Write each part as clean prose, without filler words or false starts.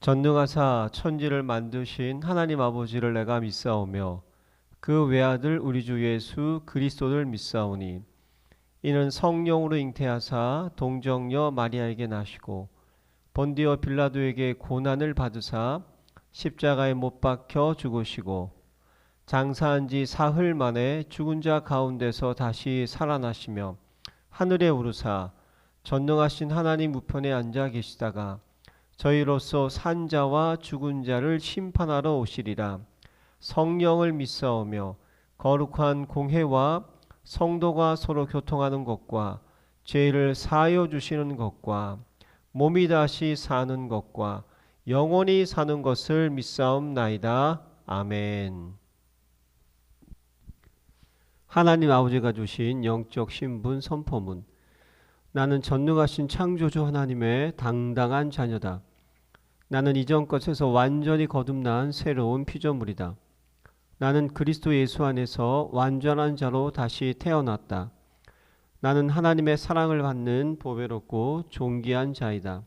전능하사 천지를 만드신 하나님 아버지를 내가 믿사오며 그 외아들 우리 주 예수 그리스도를 믿사오니 이는 성령으로 잉태하사 동정녀 마리아에게 나시고 본디오 빌라도에게 고난을 받으사 십자가에 못 박혀 죽으시고 장사한 지 사흘 만에 죽은 자 가운데서 다시 살아나시며 하늘에 오르사 전능하신 하나님 우편에 앉아 계시다가 저희로서 산 자와 죽은 자를 심판하러 오시리라. 성령을 믿사오며 거룩한 공회와 성도가 서로 교통하는 것과 죄를 사하여 주시는 것과 몸이 다시 사는 것과 영원히 사는 것을 믿사옵나이다. 아멘. 하나님 아버지가 주신 영적 신분 선포문. 나는 전능하신 창조주 하나님의 당당한 자녀다. 나는 이전 것에서 완전히 거듭난 새로운 피조물이다. 나는 그리스도 예수 안에서 완전한 자로 다시 태어났다. 나는 하나님의 사랑을 받는 보배롭고 존귀한 자이다.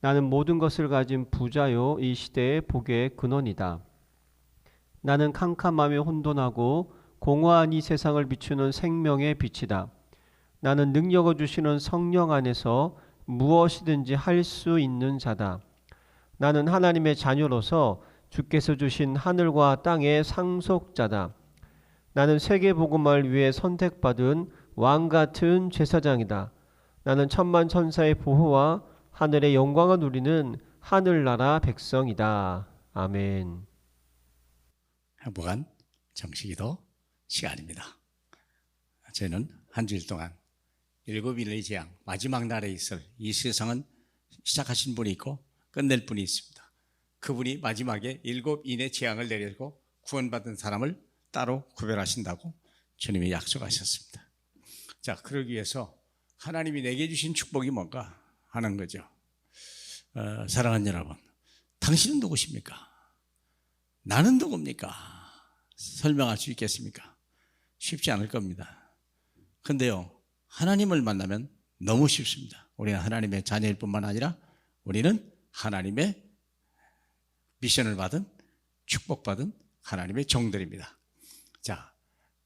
나는 모든 것을 가진 부자요 이 시대의 복의 근원이다. 나는 캄캄하며 혼돈하고 공허한 이 세상을 비추는 생명의 빛이다. 나는 능력을 주시는 성령 안에서 무엇이든지 할 수 있는 자다. 나는 하나님의 자녀로서 주께서 주신 하늘과 땅의 상속자다. 나는 세계복음을 위해 선택받은 왕같은 제사장이다. 나는 천만 천사의 보호와 하늘의 영광을 누리는 하늘나라 백성이다. 아멘. 행복한 정식기도 시간입니다. 저희는 한 주일 동안 일곱인의 재앙, 마지막 날에 있을 이 세상은 시작하신 분이 있고 끝낼 분이 있습니다. 그분이 마지막에 일곱인의 재앙을 내리고 구원받은 사람을 따로 구별하신다고 주님이 약속하셨습니다. 자, 그러기 위해서 하나님이 내게 주신 축복이 뭔가 하는 거죠. 사랑하는 여러분, 당신은 누구십니까? 나는 누굽니까? 설명할 수 있겠습니까? 쉽지 않을 겁니다. 근데요, 하나님을 만나면 너무 쉽습니다. 우리는 하나님의 자녀일 뿐만 아니라 우리는 하나님의 미션을 받은, 축복받은 하나님의 종들입니다. 자,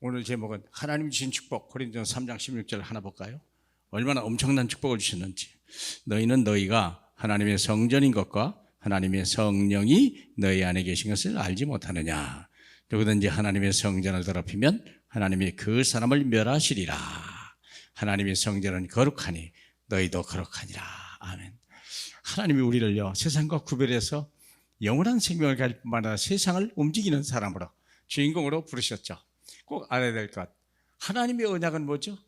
오늘 제목은 하나님 주신 축복, 고린도서 3장 16절 하나 볼까요? 얼마나 엄청난 축복을 주셨는지. 너희는 너희가 하나님의 성전인 것과 하나님의 성령이 너희 안에 계신 것을 알지 못하느냐. 누구든지 하나님의 성전을 더럽히면 하나님이 그 사람을 멸하시리라. 하나님의 성전은 거룩하니 너희도 거룩하니라. 아멘. 하나님이 우리를요, 세상과 구별해서 영원한 생명을 가질 뿐만 아니라 세상을 움직이는 사람으로, 주인공으로 부르셨죠. 꼭 알아야 될 것. 하나님의 언약은 뭐죠?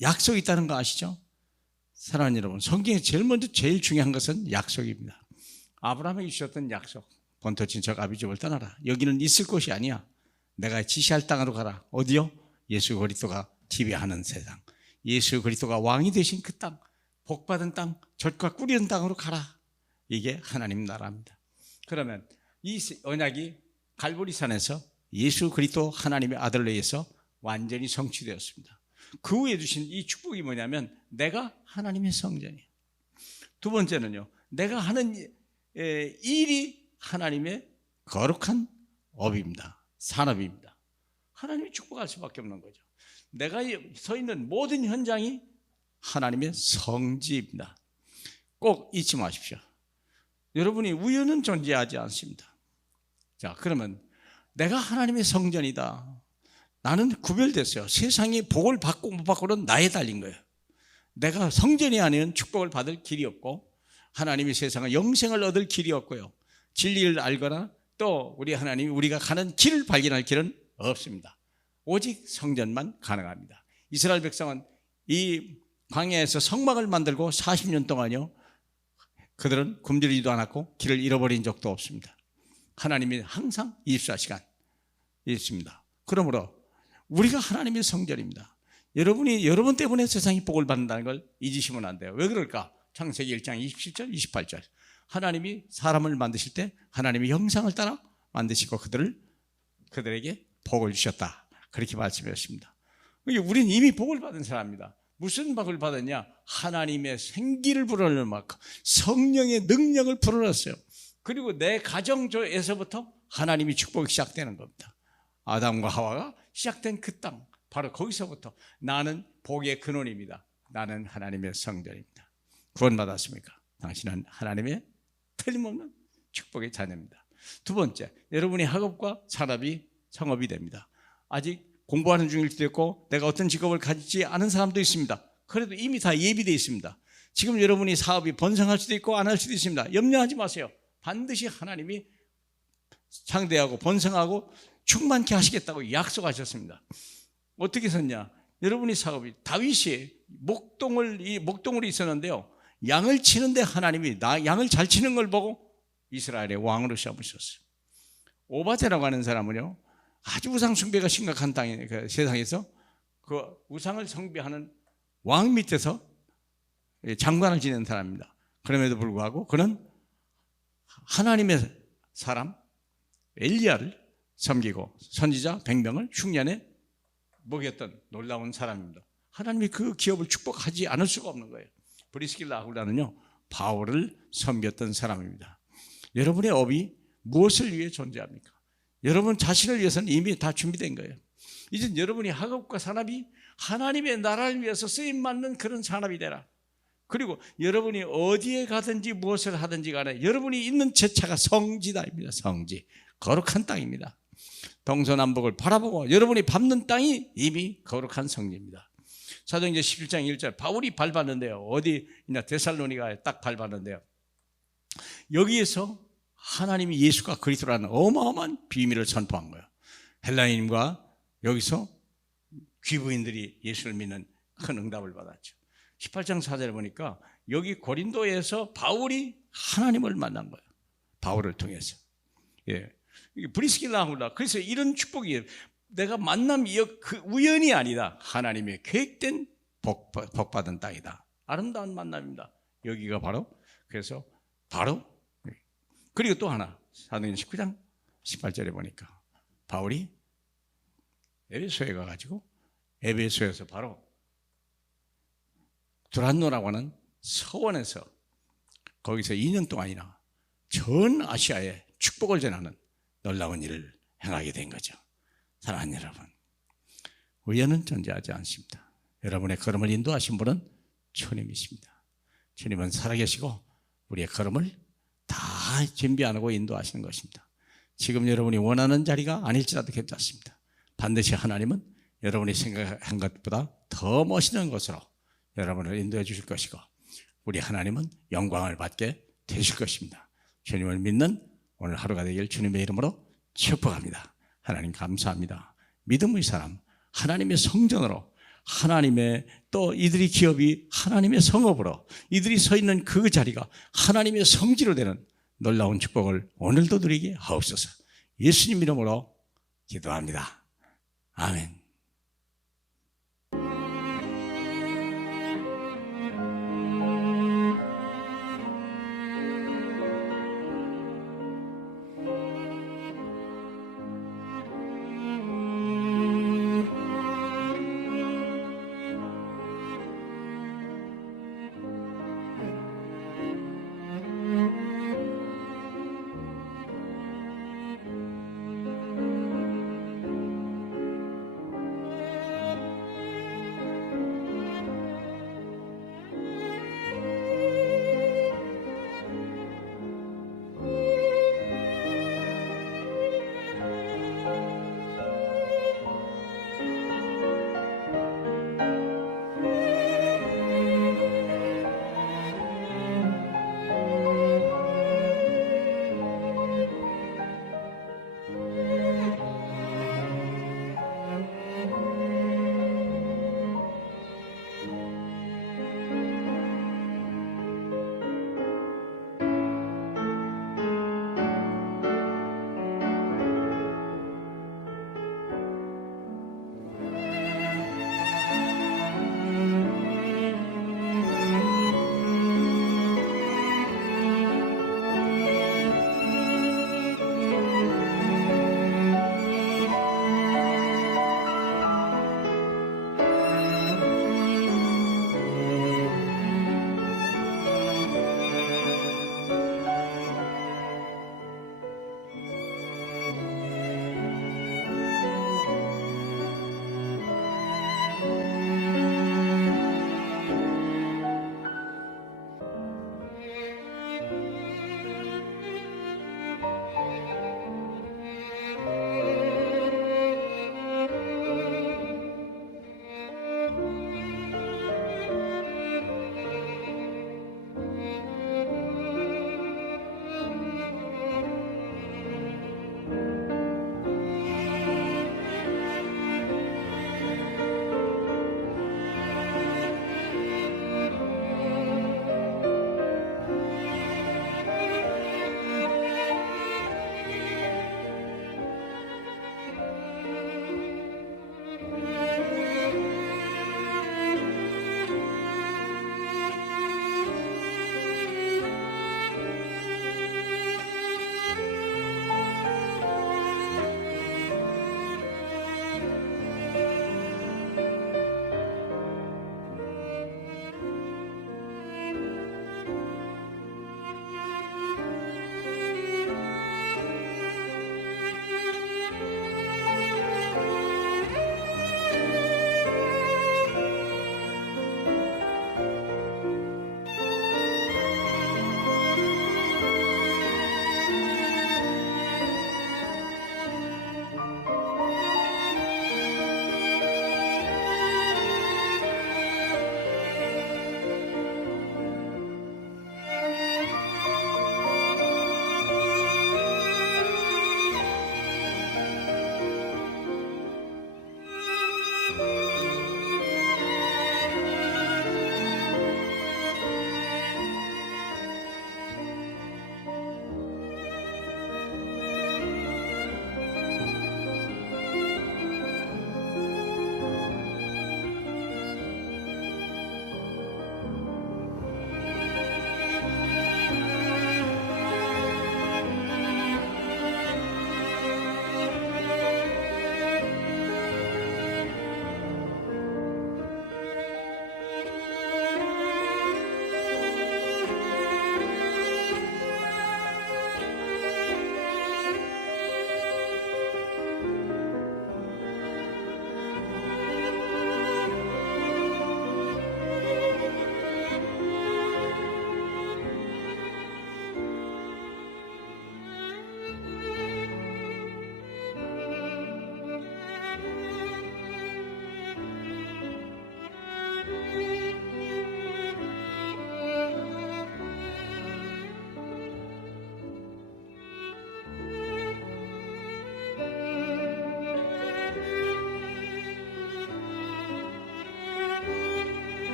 약속이 있다는 거 아시죠? 사랑하는 여러분, 성경에 제일 중요한 것은 약속입니다. 아브라함에게 주셨던 약속, 본토 친척 아비 집을 떠나라. 여기는 있을 곳이 아니야. 내가 지시할 땅으로 가라. 어디요? 예수 그리스도가 지배하는 세상, 예수 그리스도가 왕이 되신 그 땅, 복받은 땅, 젖과 꿀이는 땅으로 가라. 이게 하나님 나라입니다. 그러면 이 언약이 갈보리산에서 예수 그리스도 하나님의 아들로 의해서 완전히 성취되었습니다. 그 후에 주신 이 축복이 뭐냐면 내가 하나님의 성전이에요. 두 번째는요, 내가 하는 일이 하나님의 거룩한 업입니다. 산업입니다. 하나님이 축복할 수밖에 없는 거죠. 내가 서 있는 모든 현장이 하나님의 성지입니다. 꼭 잊지 마십시오. 여러분이 우연은 존재하지 않습니다. 자, 그러면 내가 하나님의 성전이다. 나는 구별됐어요. 세상이 복을 받고 못 받고는 나에 달린 거예요. 내가 성전이 아니면 축복을 받을 길이 없고 하나님의 세상은 영생을 얻을 길이 없고요. 진리를 알거나 또 우리 하나님이 우리가 가는 길을 발견할 길은 없습니다. 오직 성전만 가능합니다. 이스라엘 백성은 이 광야에서 성막을 만들고 40년 동안요, 그들은 굶주리지도 않았고 길을 잃어버린 적도 없습니다. 하나님이 항상 24시간 있습니다. 그러므로 우리가 하나님의 성전입니다. 여러분이 여러분 때문에 세상이 복을 받는다는 걸 잊으시면 안 돼요. 왜 그럴까? 창세기 1장 27절 28절. 하나님이 사람을 만드실 때 하나님의 형상을 따라 만드시고 그들에게 복을 주셨다. 그렇게 말씀하셨습니다. 우리는 이미 복을 받은 사람입니다. 무슨 복을 받았냐? 하나님의 생기를 불어넣을 만큼 성령의 능력을 불어넣었어요. 그리고 내 가정에서부터 하나님이 축복이 시작되는 겁니다. 아담과 하와가 시작된 그 땅, 바로 거기서부터 나는 복의 근원입니다. 나는 하나님의 성전입니다. 구원받았습니까? 당신은 하나님의 틀림없는 축복의 자녀입니다. 두 번째, 여러분이 학업과 산업이 성업이 됩니다. 아직 공부하는 중일 수도 있고 내가 어떤 직업을 가지지 않은 사람도 있습니다. 그래도 이미 다 예비되어 있습니다. 지금 여러분이 사업이 번성할 수도 있고 안 할 수도 있습니다. 염려하지 마세요. 반드시 하나님이 창대하고 번성하고 충만케 하시겠다고 약속하셨습니다. 어떻게 썼냐? 여러분이 사업이 다윗이 목동으로 있었는데요. 양을 치는데 하나님이 양을 잘 치는 걸 보고 이스라엘의 왕으로 삼으셨어요. 오바데라고 하는 사람은요, 아주 우상 숭배가 심각한 그 세상에서 그 우상을 숭배하는 왕 밑에서 장관을 지낸 사람입니다. 그럼에도 불구하고 그는 하나님의 사람 엘리야를 섬기고 선지자 100명을 흉년에 먹였던 놀라운 사람입니다. 하나님이 그 기업을 축복하지 않을 수가 없는 거예요. 브리스길라 아굴라는요, 바울을 섬겼던 사람입니다. 여러분의 업이 무엇을 위해 존재합니까? 여러분 자신을 위해서는 이미 다 준비된 거예요. 이제 여러분이 학업과 산업이 하나님의 나라를 위해서 쓰임받는 그런 산업이 되라. 그리고 여러분이 어디에 가든지 무엇을 하든지 간에 여러분이 있는 제차가 성지다입니다. 성지, 거룩한 땅입니다. 동서남북을 바라보고 여러분이 밟는 땅이 이미 거룩한 성지입니다. 사도행전 11장 1절 바울이 밟았는데요, 어디냐, 데살로니가에 딱 밟았는데요, 여기에서 하나님이 예수가 그리스도라는 어마어마한 비밀을 선포한 거예요. 헬라인과 여기서 귀부인들이 예수를 믿는 큰 응답을 받았죠. 18장 4절에 보니까 여기 고린도에서 바울이 하나님을 만난 거예요. 바울을 통해서. 예. 브리스길라 아굴라. 그래서 이런 축복이 내가 만남이 그 우연이 아니다. 하나님의 계획된 복받은 땅이다. 아름다운 만남입니다. 여기가 바로, 그래서 바로, 그리고 또 하나, 사도행전 19장 18절에 보니까 바울이 에베소에 가가지고 에베소에서 바로 두란노라고 하는 서원에서 거기서 2년 동안이나 전 아시아에 축복을 전하는 놀라운 일을 행하게 된 거죠. 사랑하는 여러분, 우연은 존재하지 않습니다. 여러분의 걸음을 인도하신 분은 주님이십니다. 주님은 살아계시고 우리의 걸음을 다 준비하고 인도하시는 것입니다. 지금 여러분이 원하는 자리가 아닐지라도 괜찮습니다. 반드시 하나님은 여러분이 생각한 것보다 더 멋있는 것으로 여러분을 인도해 주실 것이고 우리 하나님은 영광을 받게 되실 것입니다. 주님을 믿는 오늘 하루가 되길 주님의 이름으로 축복합니다. 하나님 감사합니다. 믿음의 사람, 하나님의 성전으로, 하나님의 또 이들이 기업이 하나님의 성업으로 이들이 서 있는 그 자리가 하나님의 성지로 되는 놀라운 축복을 오늘도 누리게 하옵소서. 예수님 이름으로 기도합니다. 아멘.